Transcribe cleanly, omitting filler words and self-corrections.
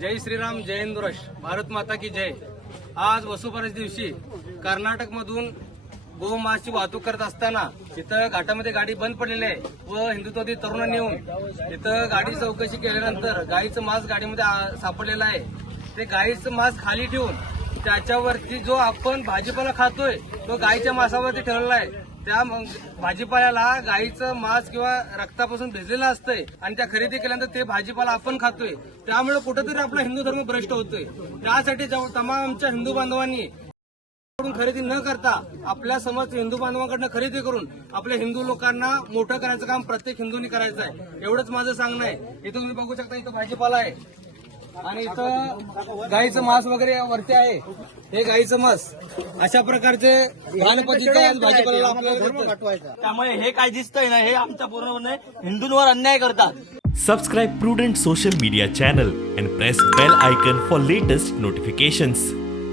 जय श्रीराम, जय हिंदुराश, भारत माता की जय. आज वसुबारस दिवशी कर्नाटक मधून गोमासची वाहतूक करत असताना इथं घाटामध्ये गाडी बंद पडलेली आहे व हिंदुत्ववादी तरुणांनी येऊन इथं गाडी चौकशी केल्यानंतर गाईचं मांस गाडीमध्ये सापडलेलं आहे. ते गाईचं मांस खाली ठेवून त्याच्यावरती जो आपण भाजीपाला खातोय तो गाईच्या मांसावरती ठेवलेला आहे. त्या भाजीपाल्याला गाईचं मांस किंवा रक्तापासून भिजलेलं असतंय आणि त्या खरेदी केल्यानंतर ते भाजीपाला आपण खातोय. त्यामुळे कुठेतरी आपला हिंदू धर्म भ्रष्ट होतोय. त्यासाठी तमाम आमच्या हिंदू बांधवांनी खरेदी न करता आपल्या समस्त हिंदू बांधवांकडनं खरेदी करून आपल्या हिंदू लोकांना मोठं करायचं काम प्रत्येक हिंदूंनी करायचं आहे. एवढंच माझं सांगणं आहे. इथं तुम्ही बघू शकता, इथं भाजीपाला आहे आणि इथं गाईचं मांस वगैरे वरती आहे. हे गाईचं मांस अशा प्रकारचे गणपतीचा भाजीपाला आपल्याला त्यामुळे हे काय दिसतंय ना, हे आमच्या पूर्णपणे हिंदूंवर अन्याय करतात. Subscribe Prudent social media channel and press bell icon for latest notifications.